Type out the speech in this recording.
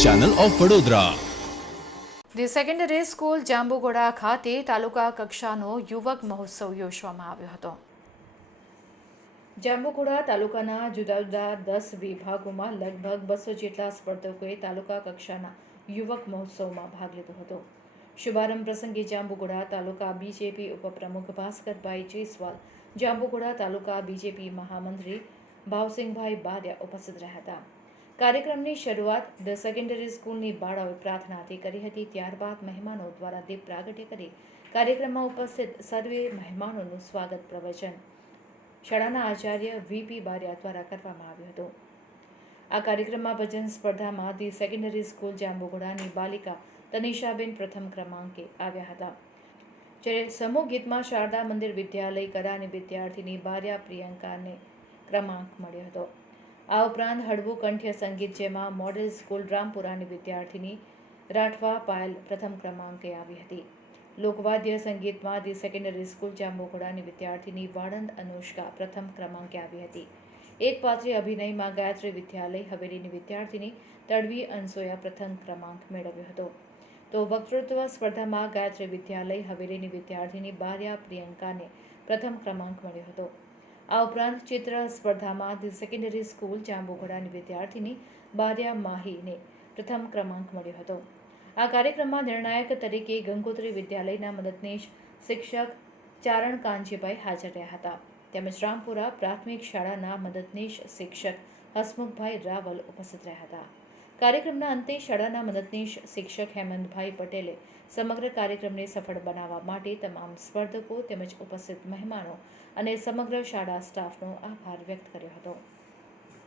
Channel of Vadodara the secondary school Jambughoda ખાતે તાલુકા કક્ષાનો યુવક મહોત્સવ યોજવામાં આવ્યો હતો. જાંબુગોડા તાલુકાના જુદા જુદા દસ વિભાગોમાં લગભગ બસો જેટલા સ્પર્ધકોએ તાલુકા કક્ષાના યુવક મહોત્સવમાં ભાગ લીધો હતો. શુભારંભ પ્રસંગે જાંબુગોડા તાલુકા બીજેપી ઉપપ્રમુખ ભાસ્કરભાઈ જયસ્વાલ જાંબુગોડા તાલુકા બીજેપી મહામંત્રી ભાવસિંહભાઈ બારિયા ઉપસ્થિત રહ્યા હતા. કાર્યક્રમની શરૂઆત ધ સેકન્ડરી સ્કૂલની બાળાઓએ પ્રાર્થનાથી કરી હતી. ત્યારબાદ મહેમાનો દ્વારા દીપ પ્રાગટ્ય કરી કાર્યક્રમમાં ઉપસ્થિત સર્વે મહેમાનોનું સ્વાગત પ્રવચન શાળાના આચાર્ય વીપી બારિયા દ્વારા કરવામાં આવ્યું હતું. આ કાર્યક્રમમાં ભજન સ્પર્ધામાં ધી સેકન્ડરી સ્કૂલ જાંબુઘોડાની બાલિકા તનિષાબેન પ્રથમ ક્રમાંકે આવ્યા હતા. જ્યારે સમૂહ ગીતમાં શારદા મંદિર વિદ્યાલય કરાની વિદ્યાર્થીની બાર્યા પ્રિયંકાને ક્રમાંક મળ્યો હતો. આ ઉપરાંત હળવું કંઠ્ય સંગીત જેમાં મોડેલ સ્કૂલ રામપુરાની વિદ્યાર્થીની રાઠવા પાયલ પ્રથમ ક્રમાંકે આવી હતી. લોકવાદ્ય સંગીતમાં ધી સેકન્ડરી સ્કૂલ જાંબુઘોડાની વિદ્યાર્થીની વાળંદ અનુષ્કા પ્રથમ ક્રમાંકે આવી હતી. એક પાત્રી અભિનયમાં ગાયત્રી વિદ્યાલય હવેલીની વિદ્યાર્થીની તડવી અનસોયા પ્રથમ ક્રમાંક મેળવ્યો હતો. તો વક્તૃત્વ સ્પર્ધામાં ગાયત્રી વિદ્યાલય હવેલીની વિદ્યાર્થીની બાર્યા પ્રિયંકાને પ્રથમ ક્રમાંક મળ્યો હતો. આ ઉપરાંત ચિત્ર સ્પર્ધામાં ધી સેકન્ડરી સ્કૂલ જાંબુઘોડાની વિદ્યાર્થીની બાર્યા માહીને પ્રથમ ક્રમાંક મળ્યો હતો. આ કાર્યક્રમમાં નિર્ણાયક તરીકે ગંગોત્રી વિદ્યાલયના મદદનીશ શિક્ષક ચારણ કાંજીભાઈ હાજર રહ્યા હતા. તેમજ રામપુરા પ્રાથમિક શાળાના મદદનીશ શિક્ષક હસમુખભાઈ રાવલ ઉપસ્થિત રહ્યા હતા. કાર્યક્રમના અંતે શાળાના મદદનીશ શિક્ષક હેમંતભાઈ પટેલે સમગ્ર કાર્યક્રમને સફળ બનાવવા માટે તમામ સ્પર્ધકો તેમજ ઉપસ્થિત મહેમાનો અને સમગ્ર શાળા સ્ટાફનો આભાર વ્યક્ત કર્યો હતો.